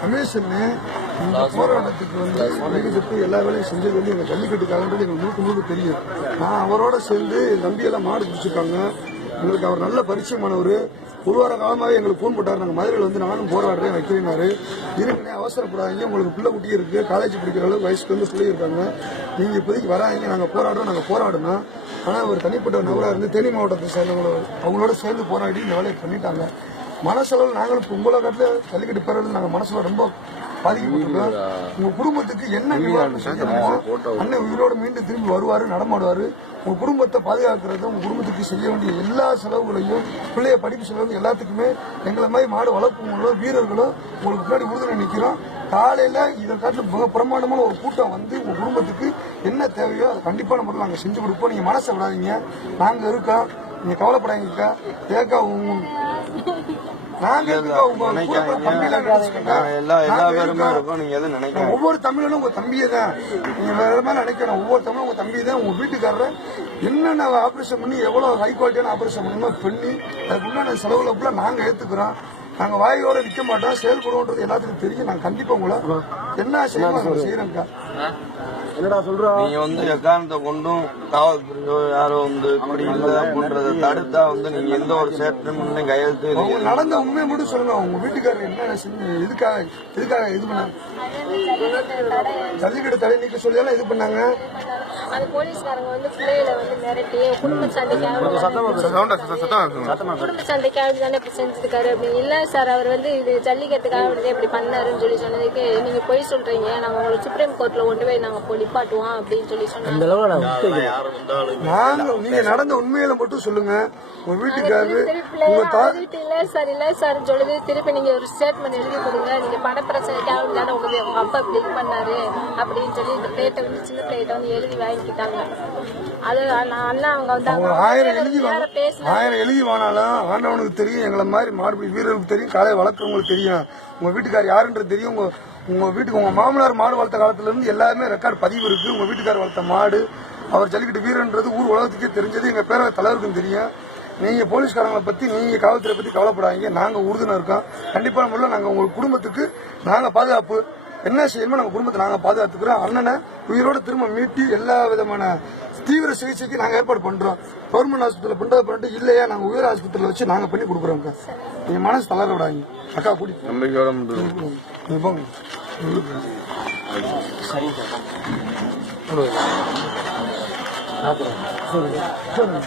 கமிஷன்னு இந்த போராட்டத்துக்கு வந்து ஈடுபட்டு எல்லா வேலையும் செஞ்சது வந்து எங்கள் ஜல்லிக்கட்டுக்காகன்றது எங்களுக்கு முழுக்க முழுக்க தெரியும். நான் அவரோட சேர்ந்து என் தம்பியெல்லாம் மாடு பிடிச்சிருக்காங்க. எங்களுக்கு அவர் நல்ல பரிச்சயமானவர். ஒரு வார காலமாகவே எங்களுக்கு ஃபோன் போட்டார். நாங்கள் மதுரையில் வந்து நானும் போராடுறேன் வைக்கிறேனாரு இருங்கண்ணே அவசரப்படாதீங்க. உங்களுக்கு பிள்ளை குட்டி இருக்குது காலேஜ் படிக்கிற அளவுக்கு வயசுக்கு வந்து சொல்லியிருக்காங்க. நீங்கள் இப்போதைக்கு வராதீங்க. நாங்கள் போராடுறோம். நாங்கள் போராடணும். ஆனால் அவர் தனிப்பட்ட நபராக இருந்து தேனி மாவட்டத்தை சேர்ந்தவங்கள அவங்களோட சேர்ந்து போராடி இந்த வேலையை பண்ணிட்டாங்க. மனசளவில் நாங்களும் உங்களை காட்டில் ஜல்லிக்கட்டு பெறது நாங்கள் மனசுல ரொம்ப பாதிக்கப்பட்டிருக்கோம். உங்க குடும்பத்துக்கு என்ன நிவாரணம் செஞ்சோமோ அண்ணன் உயிரோட மீண்டும் திரும்பி வருவாரு நடமாடுவாரு. உங்க குடும்பத்தை பாதுகாக்கிறது உங்க குடும்பத்துக்கு செய்ய வேண்டிய எல்லா செலவுகளையும் பிள்ளைய படிப்பு செலவு எல்லாத்துக்குமே எங்களை மாதிரி மாடு வளர்ப்புங்களும் வீரர்களும் உங்களுக்கு முன்னாடி உறுதுணை நிற்கிறோம் காலையில இதை காட்டிலும் மிக பிரமாண்டமான ஒரு கூட்டம் வந்து உங்க குடும்பத்துக்கு என்ன தேவையோ அதை கண்டிப்பான முறையில் நாங்கள் செஞ்சு கொடுப்போம். நீங்க மனசை விடாதீங்க. நாங்க இருக்கோம். நீங்க கவலைப்படாதீங்கக்கா ஏக்கா உங்க ஒவ்வொரு தமிழனும் உங்க தம்பியே தான் நீங்க வேற நினைக்கணும். ஒவ்வொரு தமிழும் உங்க தம்பி தான் உங்க வீட்டுக்காரர். என்னென்ன ஆபரேஷன் பண்ணி எவ்வளவு ஹை குவாலிட்டியான ஆபரேஷன் பண்ணணுமோ பண்ணி அதுக்கு உண்டான செலவுல ஃபுல்லா நாங்க ஏத்துக்கிறோம். நாங்க வாயோட நிக்க மாட்டோம். செயல்படுவோன்றது எல்லாத்துக்கும் தெரியும். நாங்க கண்டிப்பா உங்களை என்ன செய்யணும் நாங்க செய்யறோம்க்கா என்னடா சொல்றா? நீங்க வந்து எக்காரணத்தை கொண்டும் காவல்துறையோ யாரோ வந்து இப்படி இல்லை அப்படின்றத தடுத்தா வந்து நீங்க எந்த ஒரு சேட்டமும் கையெழுத்து அவங்க நடந்த உண்மையை மட்டும் சொல்லுங்க. உங்க வீட்டுக்காரர் என்ன செஞ்சு எதுக்காக எதுக்காக இது பண்ணாங்க? ஜல்லிக்கட்டு தடை நீக்க சொல்லி எல்லாம் இது பண்ணாங்க. அந்த போலீஸ்காரங்க வந்து பிள்ளைகளை வந்து மிரட்டி குடும்ப சண்டைக்காக குடும்ப சண்டைக்காக தானே இப்படி செஞ்சிருக்காரு அப்படின்னு. இல்ல சார் அவர் வந்து இது ஜல்லிக்கட்டுக்காக வந்து இப்படி பண்ணாருன்னு சொல்லி சொன்னதுக்கு நீங்க பொய் சொல்றீங்க நாங்க உங்களை சுப்ரீம் கோர்ட்ல கொண்டு போய் நாங்க போய் நிப்பாட்டுவோம் அப்படின்னு சொல்லி சொன்னாங்க. இந்த அளவு நான் விட்டு வைக்கிறேன். நாங்க நீங்க நடந்த உண்மையில மட்டும் சொல்லுங்க. உங்க வீட்டுக்காரரு இல்ல சார் இல்ல சார் சொல்லுது. திருப்பி நீங்க ஒரு ஸ்டேட்மெண்ட் எழுதி கொடுங்க. நீங்க பண பிரச்சனைக்காக தானே உங்க அப்பா இப்படி இது பண்ணாரு அப்படின்னு சொல்லி இந்த பிளேட்டை வந்து சின்ன பிளேட்டை வந்து எழுதி வாங்கிக்கிட்டாங்க அது அண்ணா அவங்க வந்து ஆயிரம் எழுதி ஆயிரம் வாங்கினாலும் ஆண்டவனுக்கு தெரியும் எங்களை மாதிரி மாடுபிடி வீரர்களுக்கு தெரியும் காலையை வளர்க்குறவங்களுக்கு தெரியும். உங்க வீட்டுக்கார் யாருன்றது தெரியும். உங்க உங்க வீட்டுக்கு உங்க மாமனார் மாடு வளர்த்த காலத்துல இருந்து எல்லாருமே ரெக்கார்டு பதிவு இருக்கு. உங்க வீட்டுக்கார் வளர்த்த மாடு அவர் ஜல்லிக்கட்டு வீரன்றது ஊர் உலகத்துக்கே தெரிஞ்சது. எங்க பேரவை தலைவருக்கும் தெரியும். நீங்க போலீஸ்காரங்களை பத்தி நீங்க காவல்துறை பத்தி கவலைப்படாதீங்க. நாங்க உறுதுணை இருக்கோம். கண்டிப்பா முறையில் நாங்க உங்க குடும்பத்துக்கு நாங்க பாதுகாப்பு என்ன செய்யணுமோ நாங்க குடும்பத்தை நாங்க பாதுகாத்துக்கிறோம். அண்ணனை உயிரோட திரும்ப மீட்டி எல்லா விதமான தீவிர சிகிச்சைக்கு நாங்க ஏற்பாடு பண்றோம். கவர்மெண்ட் ஹாஸ்பிட்டல் பண்றது பண்ணிட்டு இல்லையா நாங்க உயர் ஆஸ்பத்திரியில வச்சு நாங்க பண்ணி கொடுக்குறோம். நீங்க மனசு தளர விடாங்க அக்கா கூடி. நம்பிக்கையோட முடியும் நீங்க போங்க. பாக்குறேன். சொல்லுங்க.